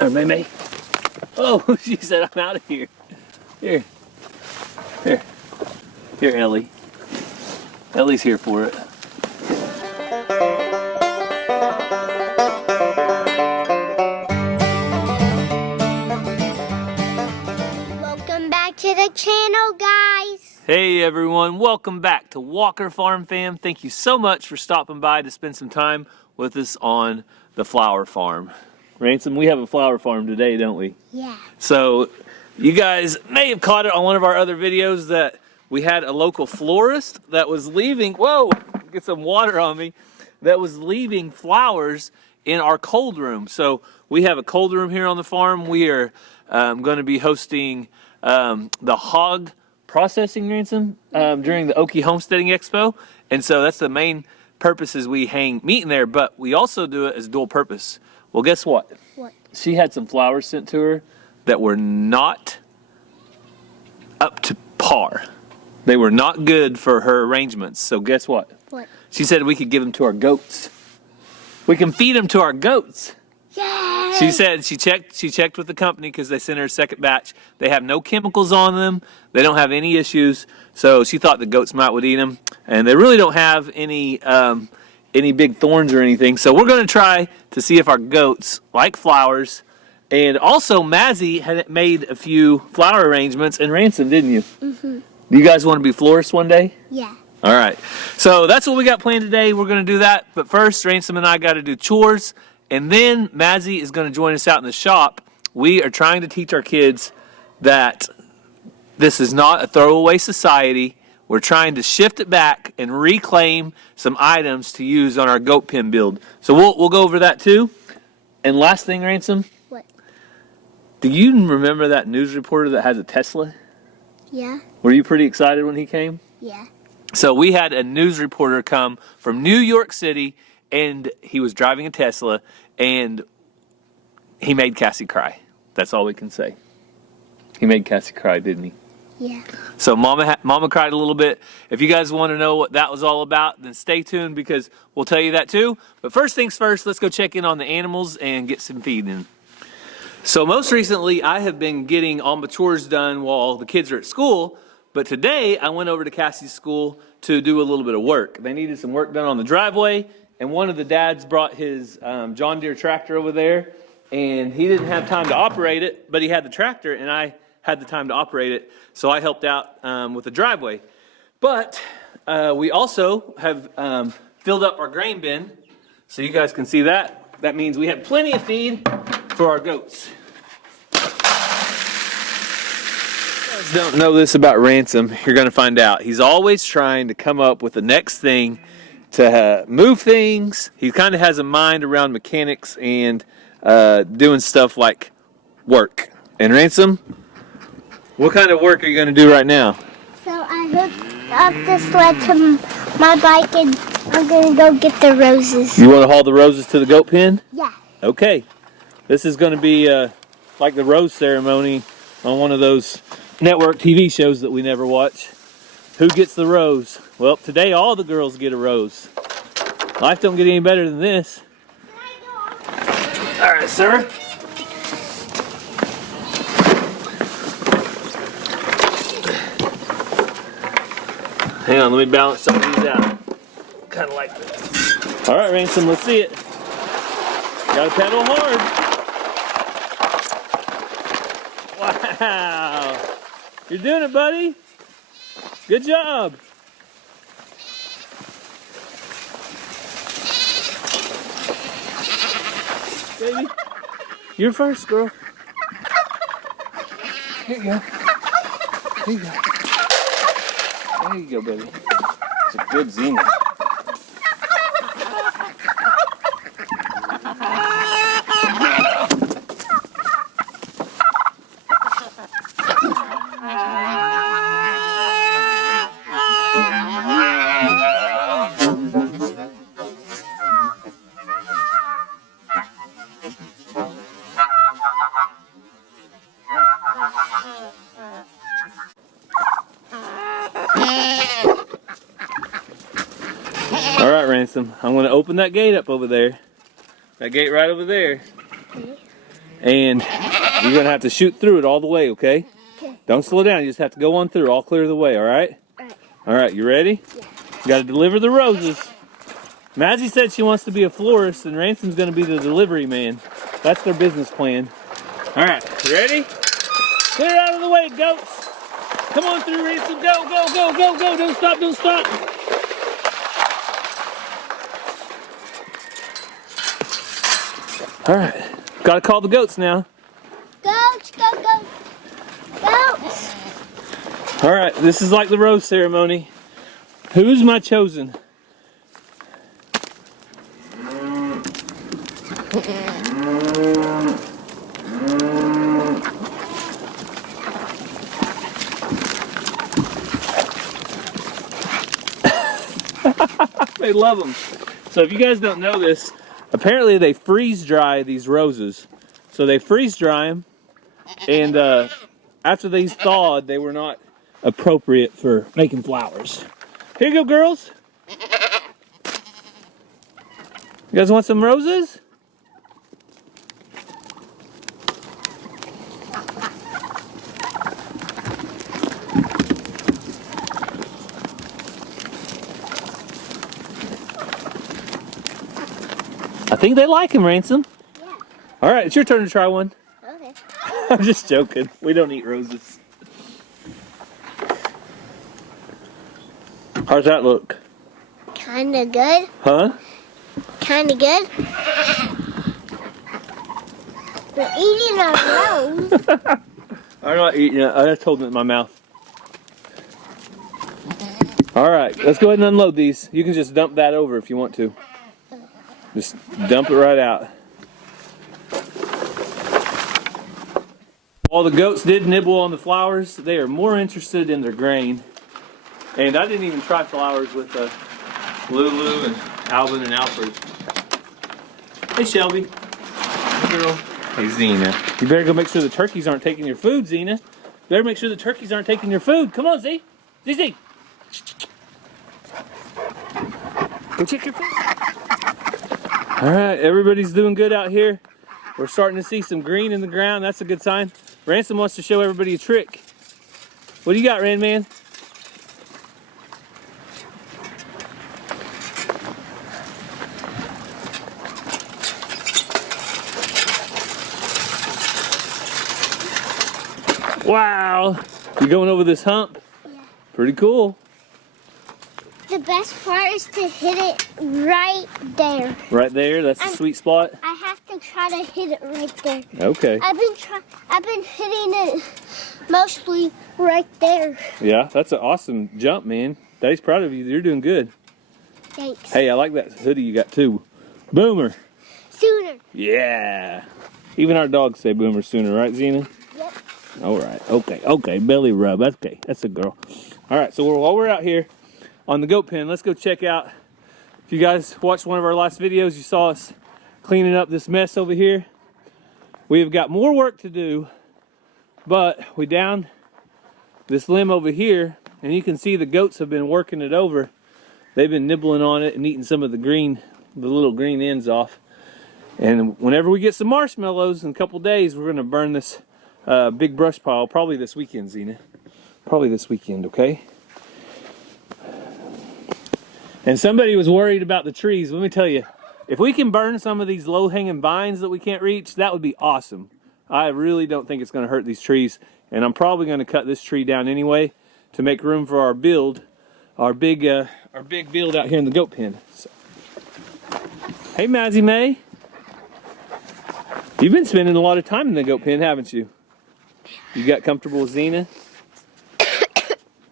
Or May. Oh, she said I'm out of here. Here. Here, Ellie. Ellie's here for it. Welcome back to the channel, guys. Hey everyone, welcome back to Walker Farm Fam. Thank you so much for stopping by to spend some time with us on the flower farm. Ransom, we have a flower farm today, don't we? Yeah. So you guys may have caught it on one of our other videos that we had a local florist that was leaving, whoa, get some water on me, that was leaving flowers in our cold room. So we have a cold room here on the farm. We are going to be hosting the hog processing, Ransom, during the Okie Homesteading Expo. And so that's the main purpose, is we hang meat in there, but we also do it as dual purpose. Well, guess what? What? She had some flowers sent to her that were not up to par. They were not good for her arrangements. So guess what? What? She said we could give them to our goats. We can feed them to our goats. Yay! She said she checked with the company because they sent her a second batch. They have no chemicals on them. They don't have any issues. So she thought the goats would eat them, and they really don't have any big thorns or anything. So we're going to try to see if our goats like flowers. And also, Mazzy had made a few flower arrangements in Ransom, didn't you? Mm-hmm. Do you guys want to be florists one day? Yeah. All right. So that's what we got planned today. We're going to do that. But first, Ransom and I got to do chores. And then Mazzy is going to join us out in the shop. We are trying to teach our kids that this is not a throwaway society. We're trying to shift it back and reclaim some items to use on our goat pen build. So we'll go over that too. And last thing, Ransom. What? Do you remember that news reporter that has a Tesla? Yeah. Were you pretty excited when he came? Yeah. So we had a news reporter come from New York City, and he was driving a Tesla, and he made Cassie cry. That's all we can say. He made Cassie cry, didn't he? Yeah. So Mama cried a little bit. If you guys want to know what that was all about, then stay tuned because we'll tell you that too. But first things first, let's go check in on the animals and get some feeding. So most recently, I have been getting all my chores done while the kids are at school. But today, I went over to Cassie's school to do a little bit of work. They needed some work done on the driveway. And one of the dads brought his John Deere tractor over there. And he didn't have time to operate it, but he had the tractor, and I had the time to operate it. So I helped out with the driveway. But we also have filled up our grain bin. So you guys can see that. That means we have plenty of feed for our goats. If you don't know this about Ransom, you're going to find out. He's always trying to come up with the next thing to move things. He kind of has a mind around mechanics and doing stuff like work. And Ransom, what kind of work are you going to do right now? So I hooked up the sled to my bike, and I'm going to go get the roses. You want to haul the roses to the goat pen? Yeah. Okay. This is going to be like the rose ceremony on one of those network TV shows that we never watch. Who gets the rose? Well, today all the girls get a rose. Life don't get any better than this. All right, sir. Hang on, let me balance some of these out. Kind of like this. All right, Ransom, let's see it. Gotta pedal hard. Wow. You're doing it, buddy. Good job. Baby, you're first, girl. Here you go. Here you go. There you go, baby. It's a good zenith. All right, Ransom, I'm going to open that gate up over there. That gate right over there. And you're gonna have to shoot through it all the way, okay? Okay. Don't slow down, you just have to go on through, all clear the way, alright? Alright. Alright, you ready? Yeah. You gotta deliver the roses. Mazzy said she wants to be a florist and Ransom's gonna be the delivery man. That's their business plan. Alright, you ready? Clear out of the way, goats. Come on through, Ransom. Go, go, go, go, go. Don't stop, don't stop. Alright, gotta call the goats now. Goats, go, go. Goats. Alright, this is like the rose ceremony. Who's my chosen? They love them. So if you guys don't know this, apparently they freeze dry these roses. So they freeze dry them, and after these thawed, they were not appropriate for making flowers. Here you go, girls. You guys want some roses? I think they like him, Ransom. Yeah. All right, it's your turn to try one. Okay. I'm just joking. We don't eat roses. How's that look? Kinda good. Huh? Kinda good. We're eating our rose. I'm not eating it. I just hold it in my mouth. All right, let's go ahead and unload these. You can just dump that over if you want to. Just dump it right out. While the goats did nibble on the flowers, they are more interested in their grain. And I didn't even try flowers with Lulu and Alvin and Alfred. Hey Shelby. Hey girl. Hey Zena. You better go make sure the turkeys aren't taking your food, Zena. You better make sure the turkeys aren't taking your food. Come on, Z. Z. Go check your food. All right, everybody's doing good out here. We're starting to see some green in the ground. That's a good sign. Ransom wants to show everybody a trick. What do you got, Ran Man? Wow, you going over this hump? Yeah. Pretty cool. The best part is to hit it right there. Right there, that's the sweet spot. I have to try to hit it right there. Okay. I've been hitting it mostly right there. Yeah, that's an awesome jump, man. Daddy's proud of you. You're doing good. Thanks. Hey, I like that hoodie you got too. Boomer. Sooner. Yeah. Even our dogs say boomer sooner, right, Zena? Yep. All right. Okay. Belly rub. That's okay. That's a girl. All right. So while we're out here on the goat pen, let's go check out. If you guys watched one of our last videos, you saw us cleaning up this mess over here. We have got more work to do, but we downed this limb over here, and you can see the goats have been working it over. They've been nibbling on it and eating some of the little green ends off. And whenever we get some marshmallows in a couple days, we're going to burn this big brush pile, probably this weekend, Zena. Probably this weekend, okay? And somebody was worried about the trees. Let me tell you, if we can burn some of these low-hanging vines that we can't reach, that would be awesome. I really don't think it's going to hurt these trees. And I'm probably going to cut this tree down anyway to make room for our build, our big build out here in the goat pen. So. Hey, Mazzy May. You've been spending a lot of time in the goat pen, haven't you? You got comfortable with Zena?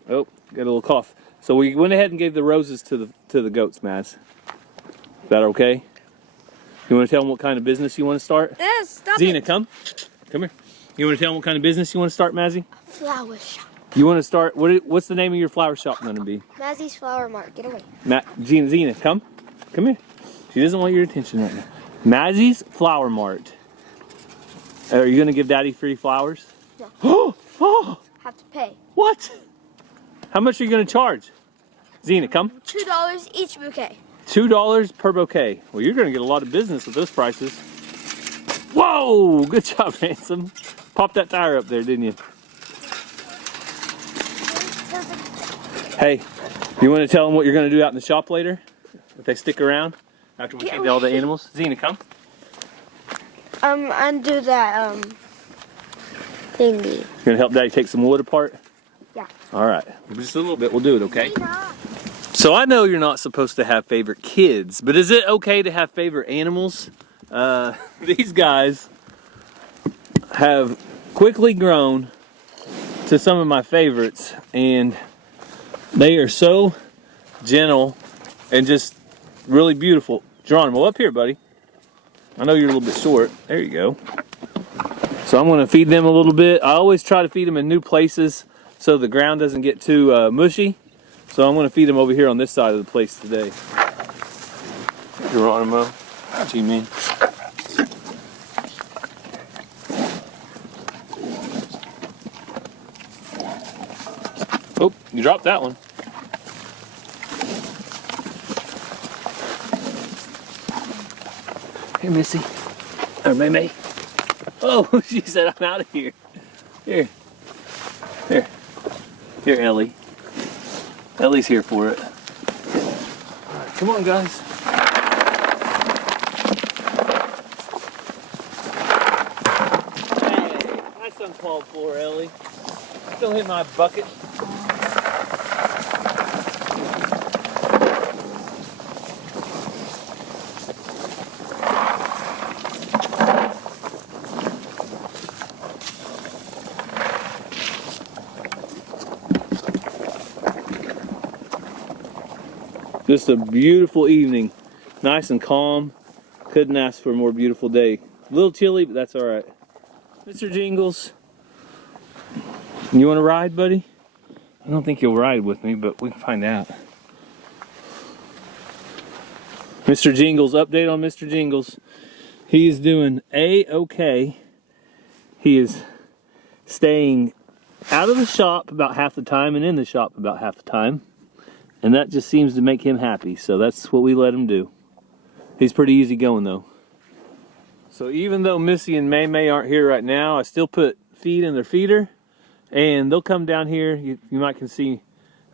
Oh, got a little cough. So we went ahead and gave the roses to the goats, Maz. Is that okay? You want to tell them what kind of business you want to start? Yes, stop Zena, it. come here. You want to tell them what kind of business you want to start, Mazzy? Flower shop. You want to start? What's the name of your flower shop going to be? Mazzy's Flower Mart. Get away. Zena, come here. She doesn't want your attention right now. Mazzy's Flower Mart. Are you going to give Daddy free flowers? No. Oh! Have to pay. What? How much are you going to charge? Zena, come. $2 each bouquet. $2 per bouquet. Well, you're going to get a lot of business with those prices. Whoa! Good job, Ransom. Popped that tire up there, didn't you? Hey, you want to tell them what you're going to do out in the shop later? If they stick around after we feed all the animals? Zena, come. Undo that, thingy. You're going to help Daddy take some wood apart? Yeah. All right. Just a little bit. We'll do it, okay? So I know you're not supposed to have favorite kids, but is it okay to have favorite animals? These guys have quickly grown to some of my favorites, and they are so gentle and just really beautiful. Geronimo, up here, buddy. I know you're a little bit short. There you go. So I'm going to feed them a little bit. I always try to feed them in new places so the ground doesn't get too mushy. So I'm going to feed them over here on this side of the place today. Geronimo, what do you mean? Oh, you dropped that one. Here, Missy. Or May. Oh, she said I'm out of here. Here. Here. Here, Ellie. Ellie's here for it. All right, come on, guys. Hey, that's uncalled for, Ellie. Don't hit my bucket. Just a beautiful evening, nice and calm. Couldn't ask for a more beautiful day. A little chilly, but that's all right. Mr. Jingles, you want to ride, buddy? I don't think you'll ride with me, but we can find out. Mr. Jingles, update on Mr. Jingles. He is doing A-okay. He is staying out of the shop about half the time and in the shop about half the time. And that just seems to make him happy, so that's what we let him do. He's pretty easy going though. So even though Missy and May aren't here right now, I still put feed in their feeder, and they'll come down here. You might can see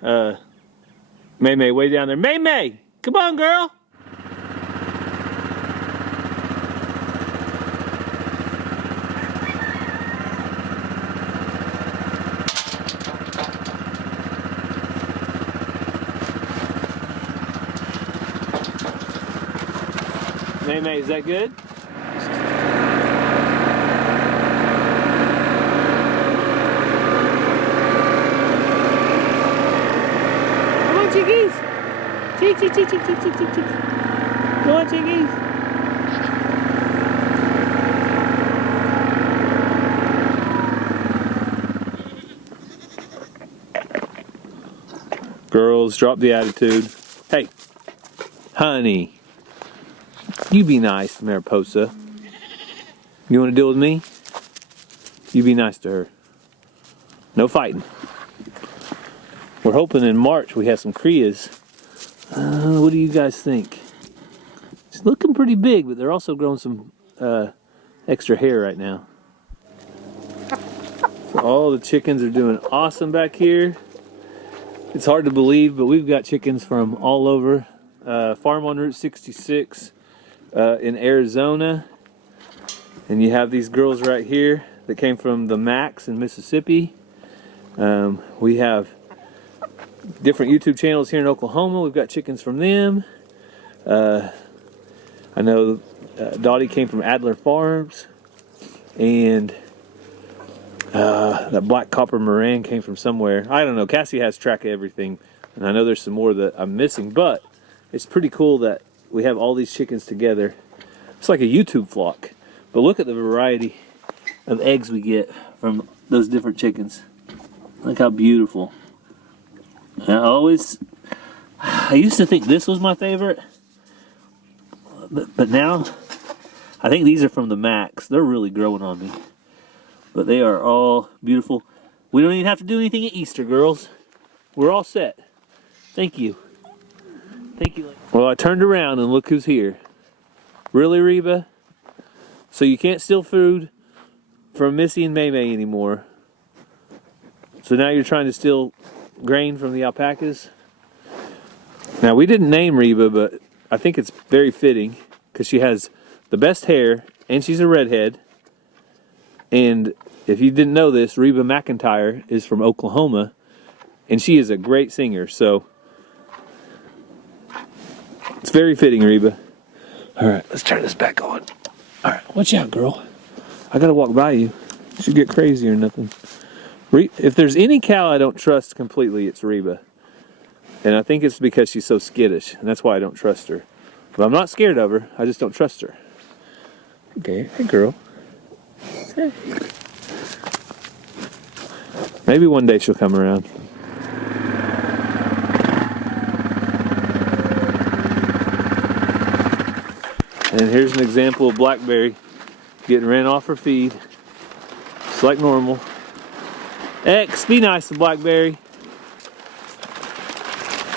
May way down there. May, come on, girl. May, is that good? Come on, chickies! Cheek. Come on, chickies! Girls, drop the attitude. Hey, honey. You be nice, Mariposa. You want to deal with me? You be nice to her. No fighting. We're hoping in March we have some crias. What do you guys think? It's looking pretty big, but they're also growing some extra hair right now. So all the chickens are doing awesome back here. It's hard to believe, but we've got chickens from all over. Farm on Route 66. In Arizona, and you have these girls right here that came from the Max in Mississippi. We have different YouTube channels here in Oklahoma. We've got chickens from them. I know Dottie came from Adler Farms, and that black copper Moran came from somewhere. I don't know. Cassie has track of everything, and I know there's some more that I'm missing, but it's pretty cool that we have all these chickens together. It's like a YouTube flock. But look at the variety of eggs we get from those different chickens. Look how beautiful. I used to think this was my favorite. But now, I think these are from the Max. They're really growing on me. But they are all beautiful. We don't even have to do anything at Easter, girls. We're all set. Thank you. Thank you. Well, I turned around and look who's here. Really, Reba? So you can't steal food from Missy and Maymay anymore. So now you're trying to steal grain from the alpacas. Now we didn't name Reba, but I think it's very fitting because she has the best hair and she's a redhead. And if you didn't know this, Reba McEntire is from Oklahoma and she is a great singer. So it's very fitting, Reba. All right, let's turn this back on. All right, watch out, girl. I gotta walk by you. She'll get crazy or nothing. If there's any cow I don't trust completely, it's Reba. And I think it's because she's so skittish, and that's why I don't trust her. But I'm not scared of her, I just don't trust her. Okay, hey girl. Hey. Maybe one day she'll come around. And here's an example of Blackberry getting ran off her feed. Just like normal. X, be nice to Blackberry.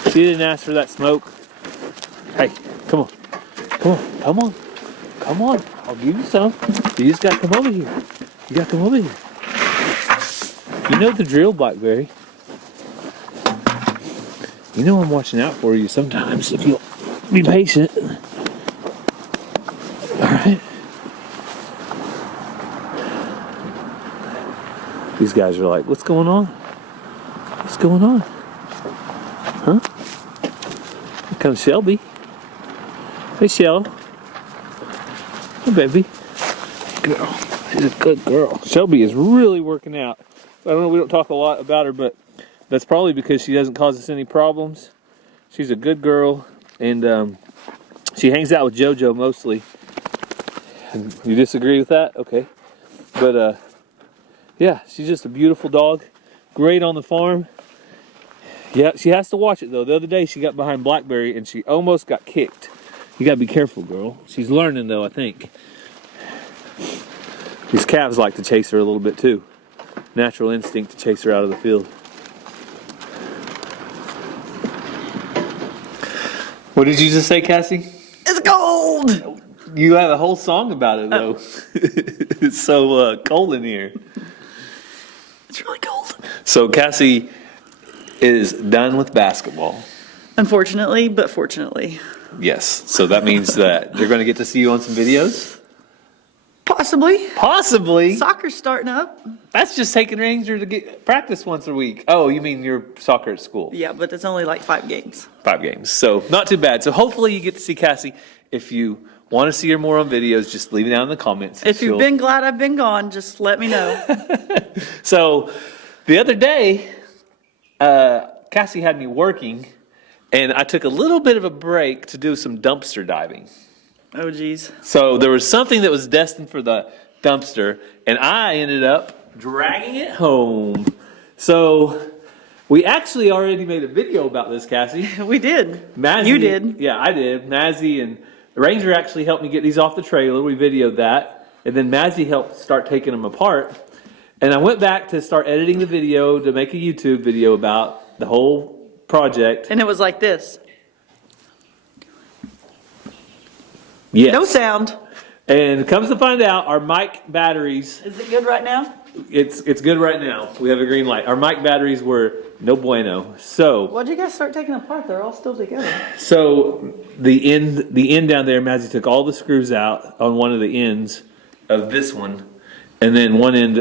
She didn't ask for that smoke. Hey, come on. Come on, come on. Come on, I'll give you some. You just gotta come over here. You gotta come over here. You know the drill, Blackberry. You know I'm watching out for you sometimes if you'll be patient. Alright. These guys are like, what's going on? What's going on? Huh? Here comes Shelby. Hey, Shell. Hey, baby. Girl. She's a good girl. Shelby is really working out. I don't know, we don't talk a lot about her, but that's probably because she doesn't cause us any problems. She's a good girl, and she hangs out with JoJo mostly. You disagree with that? Okay. But, yeah, she's just a beautiful dog. Great on the farm. Yeah, she has to watch it, though. The other day, she got behind Blackberry, and she almost got kicked. You gotta be careful, girl. She's learning, though, I think. These calves like to chase her a little bit, too. Natural instinct to chase her out of the field. What did you just say, Cassie? It's cold! You have a whole song about it, though. It's so cold in here. It's really cold. So Cassie is done with basketball. Unfortunately, but fortunately. Yes. So that means that they're going to get to see you on some videos? Possibly. Possibly? Soccer's starting up. That's just taking Ranger to get practice once a week. Oh, you mean your soccer at school? Yeah, but it's only like 5 games. 5 games. So not too bad. So hopefully you get to see Cassie. If you want to see her more on videos, just leave it down in the comments. If you've been glad I've been gone, just let me know. So the other day, Cassie had me working, and I took a little bit of a break to do some dumpster diving. Oh, geez. So there was something that was destined for the dumpster, and I ended up dragging it home. So we actually already made a video about this, Cassie. We did. Mazzy, You did. Yeah, I did. Mazzy and Ranger actually helped me get these off the trailer. We videoed that. And then Mazzy helped start taking them apart. And I went back to start editing the video to make a YouTube video about the whole project. And it was like this. Yes. No sound. And comes to find out, our mic batteries, Is it good right now? it's good right now. We have a green light. Our mic batteries were no bueno. So Why'd you guys start taking apart? They're all still together. So the end down there, Mazzy took all the screws out on one of the ends of this one, and then one end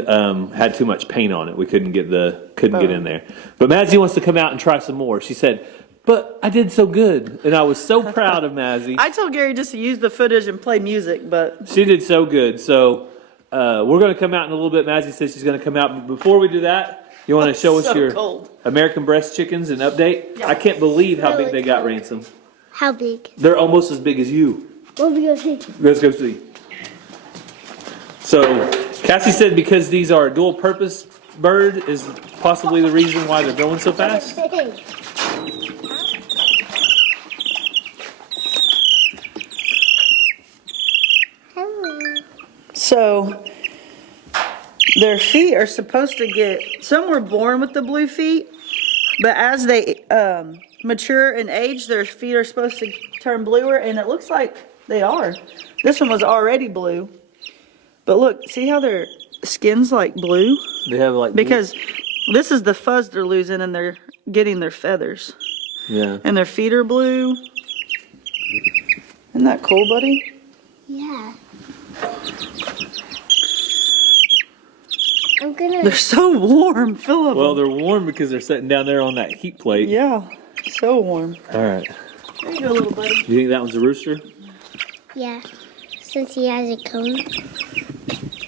had too much paint on it. We couldn't get in there. But Mazzy wants to come out and try some more. She said, "But I did so good," and I was so proud of Mazzy. I told Gary just to use the footage and play music, but She did so good. So we're going to come out in a little bit. Mazzy says she's going to come out. But before we do that, you want to show us so your cold. American breast chickens and update? Yeah. I can't believe how big Really they got, cold. Ransom. How big? They're almost as big as you. What we gonna see? Let's go see. So Cassie said because these are a dual purpose bird is possibly the reason why they're growing so fast. So their feet are supposed to get, some were born with the blue feet, but as they mature and age, their feet are supposed to turn bluer, and it looks like they are. This one was already blue. But look, see how their skin's like blue? They have like Because this is the fuzz they're losing and they're getting their feathers. yeah. And their feet are blue. Isn't that cool, buddy? Yeah. I'm gonna. They're so warm, Philip. Well, they're warm because they're sitting down there on that heat plate. Yeah, so warm. All right. There you go, little buddy. You think that one's a rooster? Yeah. Since he has a comb.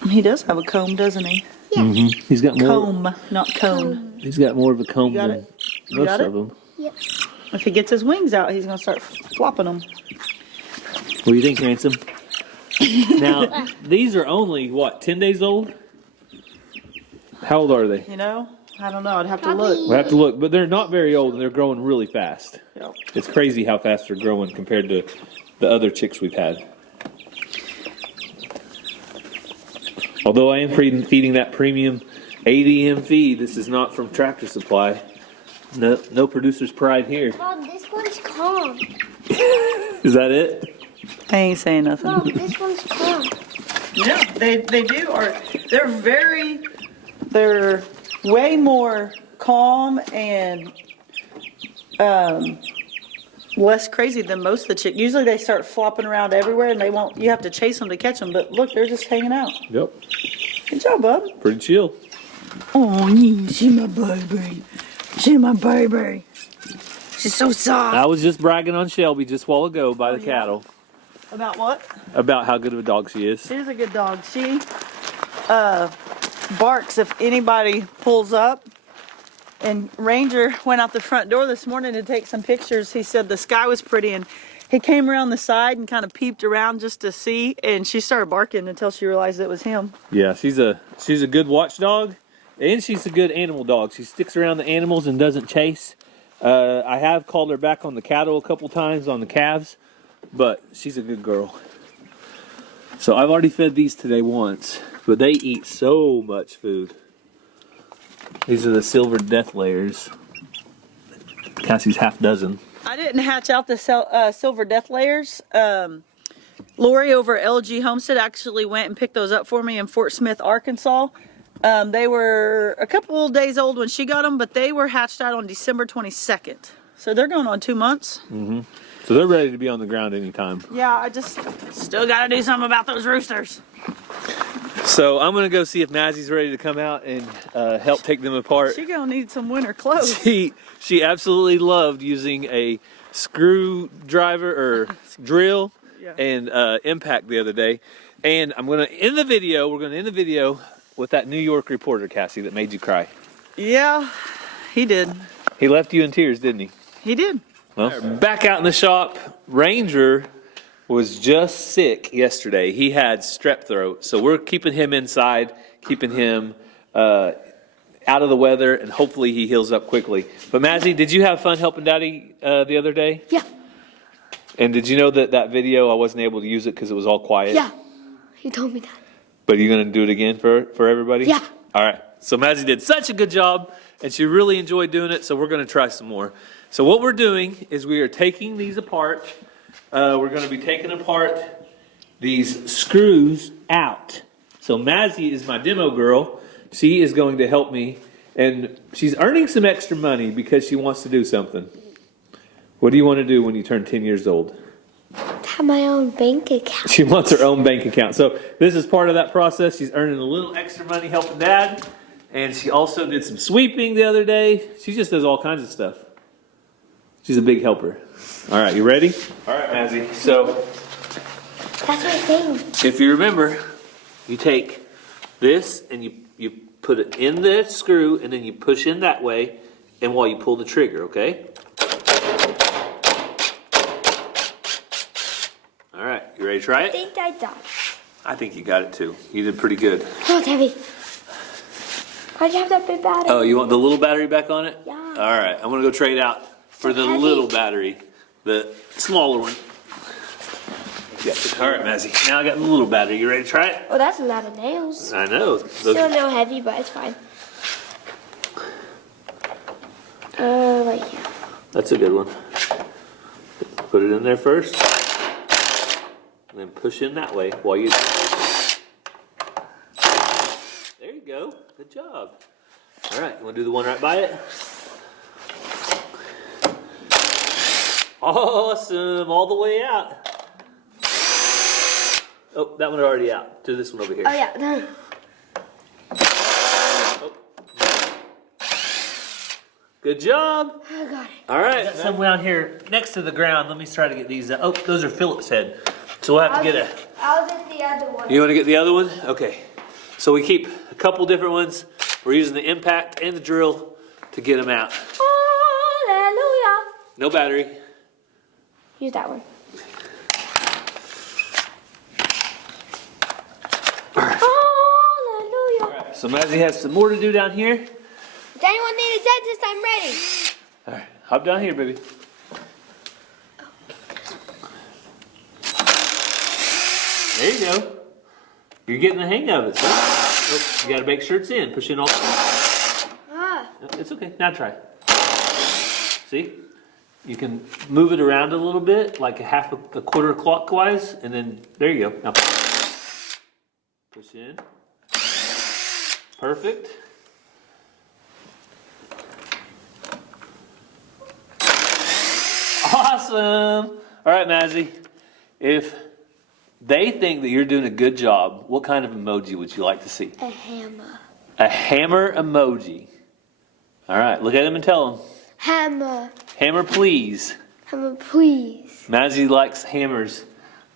He does have a comb, doesn't he? Yeah. Mm-hmm. He's got more. Comb, not cone. He's got more of a comb You got than it? You most got it? of them. Yep. If he gets his wings out, he's gonna start flopping them. What do you think, Ransom? Now, these are only, what, 10 days old? How old are they? You know? I don't know. I'd have to Probably- look. We'll have to look, but they're not very old and they're growing really fast. Yeah. It's crazy how fast they're growing compared to the other chicks we've had. Although I am feeding that premium ADM feed, this is not from Tractor Supply. No producer's pride here. Mom, this one's calm. Is that it? I ain't saying nothing. Mom, this one's calm. Yeah, they do. They're way more calm and less crazy than most of the chicks. Usually they start flopping around everywhere and you have to chase them to catch them. But look, they're just hanging out. Yep. Good job, bub. Pretty chill. Oh, yeah, she my baby. She my baby. She's so soft. I was just bragging on Shelby just a while ago by the yeah? cattle About what? about how good of a dog she is. She's a good dog. She barks if anybody pulls up. And Ranger went out the front door this morning to take some pictures. He said the sky was pretty and he came around the side and kind of peeped around just to see, and she started barking until she realized it was him. Yeah, she's a good watchdog, and she's a good animal dog. She sticks around the animals and doesn't chase. I have called her back on the cattle a couple times on the calves, but she's a good girl. So I've already fed these today once, but they eat so much food. These are the silver death layers. Cassie's half dozen. I didn't hatch out the silver death layers. Lori over at LG Homestead actually went and picked those up for me in Fort Smith, Arkansas. They were a couple days old when she got them, but they were hatched out on December 22nd. So they're going on 2 months. Mm-hmm. So they're ready to be on the ground anytime. Yeah, I just still got to do something about those roosters. So I'm going to go see if Mazzie's ready to come out and help take them apart. She gonna need some winter clothes. She absolutely loved using a screwdriver or drill and impact the other day. And we're going to end the video with that New York reporter, Cassie, that made you cry. Yeah, he did. He left you in tears, didn't he? He did. Well, back out in the shop, Ranger was just sick yesterday. He had strep throat, so we're keeping him inside, keeping him out of the weather, and hopefully he heals up quickly. But Mazzy, did you have fun helping Daddy the other day? Yeah. And did you know that video, I wasn't able to use it because it was all quiet? Yeah. He told me that. But are you going to do it again for everybody? Yeah. All right. So Mazzy did such a good job, and she really enjoyed doing it, so we're going to try some more. So what we're doing is we are taking these apart. We're going to be taking apart these screws out. So Mazzy is my demo girl. She is going to help me, and she's earning some extra money because she wants to do something. What do you want to do when you turn 10 years old? Have my own bank account. She wants her own bank account. So this is part of that process. She's earning a little extra money helping Dad, and she also did some sweeping the other day. She just does all kinds of stuff. She's a big helper. All right, you ready? All right, Mazzy. So That's my thing. if you remember, you take this and you put it in the screw and then you push in that way and while you pull the trigger, okay? All right, you ready to try I it? think I done. I think you got it too. You did pretty good. Oh, it's heavy. Why'd you have that big battery? Oh, you want the little battery back on it? Yeah. All right, I'm gonna go trade out for the heavy. little battery, the smaller one. Yeah. All right, Mazzy. Now I got the little battery. You ready to try it? Oh, that's a lot of nails. I know. Still no heavy, but it's fine. Right here. That's a good one. Put it in there first, and then push in that way while you. go. Good job. All right, you want to do the one right by it? Awesome, all the way out. Oh, that one already out. Do this one over here. Oh, yeah. Oh. Good job. I got it. All right, got some down here next to the ground. Let me try to get these. Oh, those are Philip's head. So we'll have to get a. I'll get the other one. You want to get the other one? Okay. So we keep a couple different ones. We're using the impact and the drill to get them out. Hallelujah. No battery. Use that one. Hallelujah. All right. So Mazzy has some more to do down here. If anyone needs a dentist, I'm ready. All right, hop down here, baby. There you go. You're getting the hang of it, son. Oh, you got to make sure it's in. Push in all. It's okay. Now try. See? You can move it around a little bit, like a quarter clockwise, and then there you go. Now push in. Perfect. Awesome. All right, Mazzy. If they think that you're doing a good job, what kind of emoji would you like to see? A hammer. A hammer emoji. All right, look at him and tell him. Hammer. Hammer, please. Hammer, please. Mazzy likes hammers.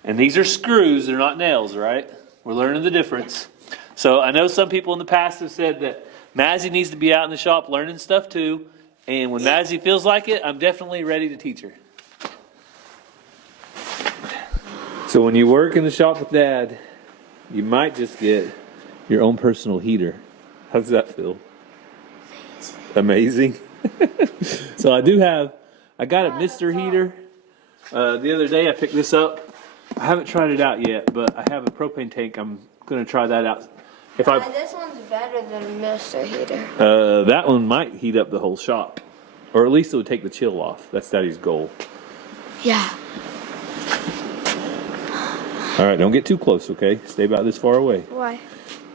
And these are screws, they're not nails, right? We're learning the difference. So I know some people in the past have said that Mazzy needs to be out in the shop learning stuff too. And when Mazzy feels like it, I'm definitely ready to teach her. So when you work in the shop with Dad, you might just get your own personal heater. How does that feel? Amazing. So I got a Mr. heater. The other day I picked this up. I haven't tried it out yet, but I have a propane tank. I'm going to try that out. This one's better than Mr. Heater. That one might heat up the whole shop. Or at least it would take the chill off. That's Daddy's goal. Yeah. All right, don't get too close, okay? Stay about this far away. Why?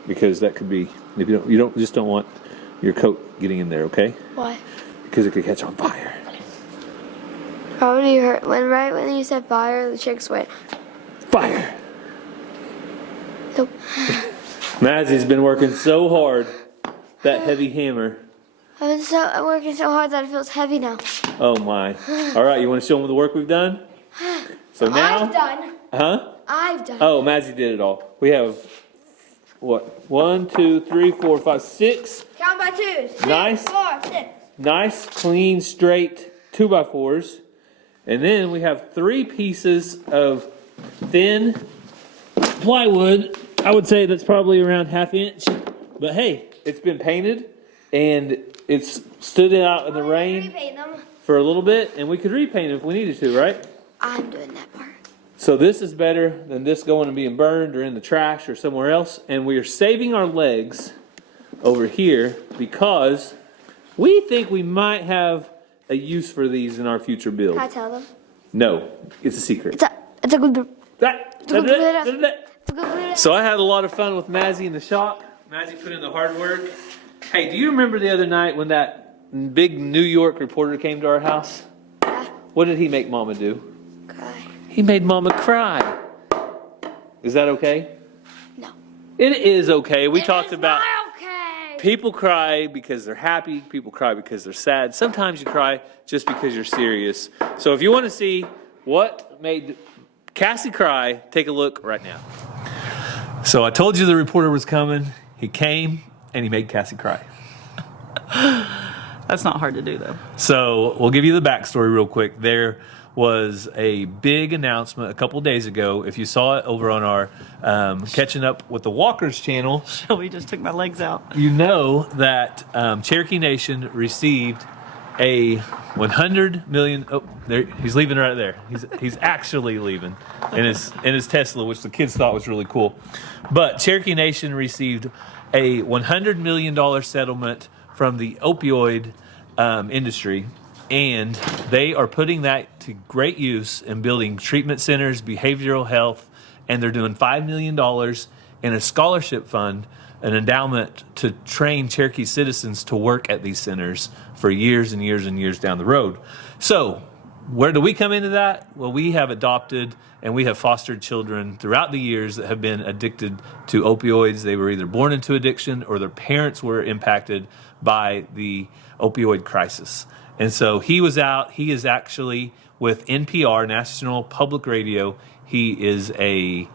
Because that could be, if you don't want your coat getting in there, okay? Why? Because it could catch on fire. Right when you said fire, the chicks went Fire! Nope. Mazzy's been working so hard. That heavy hammer. I'm working so hard that it feels heavy now. Oh my. All right, you want to show them the work we've done? So now. I've done. Huh? I've done. Oh, Mazzy did it all. We have, what? 1, 2, 3, 4, 5, 6. Count by twos. 6, Nice. 4, 6. Nice, clean, straight 2x4s. And then we have 3 pieces of thin plywood. I would say that's probably around 1/2 inch. But hey, it's been painted and it's stood out in the rain Repaint them. for a little bit. And we could repaint it if we needed to, right? I'm doing that part. So this is better than this going and being burned or in the trash or somewhere else. And we are saving our legs over here because we think we might have a use for these in our future build. Can I tell them? No, it's a secret. It's a good. So I had a lot of fun with Mazzy in the shop. Mazzy put in the hard work. Hey, do you remember the other night when that big New York reporter came to our house? Yeah. What did he make Mama do? Cry. He made Mama cry. Is that okay? No. It is okay. We talked about Not okay. people cry because they're happy. People cry because they're sad. Sometimes you cry just because you're serious. So if you want to see what made Cassie cry, take a look right now. So I told you the reporter was coming. He came and he made Cassie cry. That's not hard to do, though. So we'll give you the backstory real quick. There was a big announcement a couple days ago. If you saw it over on our Catching Up with the Walkers channel, Shelby just took my legs out. you know that Cherokee Nation received a 100 million. Oh, there he's leaving right there. He's actually leaving in his Tesla, which the kids thought was really cool. But Cherokee Nation received a $100 million settlement from the opioid industry, and they are putting that to great use in building treatment centers, behavioral health, and they're doing $5 million in a scholarship fund an endowment to train Cherokee citizens to work at these centers for years and years and years down the road. So where do we come into that? Well, we have adopted and we have fostered children throughout the years that have been addicted to opioids. They were either born into addiction or their parents were impacted by the opioid crisis. And so he was out. He is actually with NPR, National Public Radio. He is a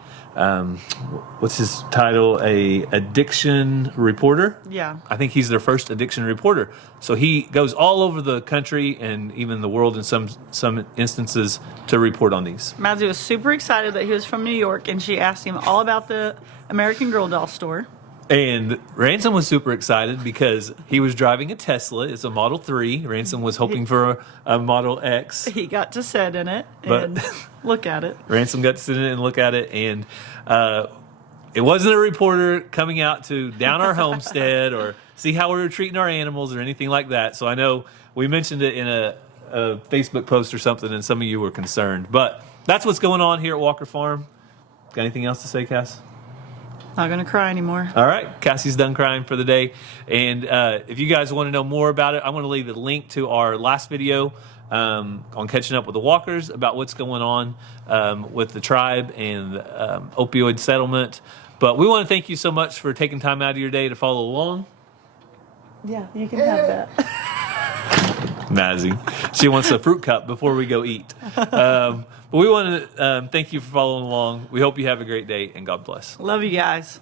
what's his title? A addiction reporter. Yeah. I think he's their first addiction reporter. So he goes all over the country and even the world in some instances to report on these. Mazzy was super excited that he was from New York, and she asked him all about the American Girl doll store. And Ransom was super excited because he was driving a Tesla. It's a Model 3. Ransom was hoping for a Model X. He got to sit in it But- and look at it. Ransom got to sit in it and look at it, and it wasn't a reporter coming out to down our homestead or see how we were treating our animals or anything like that. So I know we mentioned it in a Facebook post or something, and some of you were concerned. But that's what's going on here at Walker Farm. Got anything else to say, Cass? Not gonna cry anymore. All right, Cassie's done crying for the day. And if you guys want to know more about it, I'm going to leave a link to our last video on catching up with the Walkers about what's going on with the tribe and opioid settlement. But we want to thank you so much for taking time out of your day to follow along. Yeah, you can have that. Mazzy. She wants a fruit cup before we go eat. But we want to thank you for following along. We hope you have a great day, and God bless. Love you guys.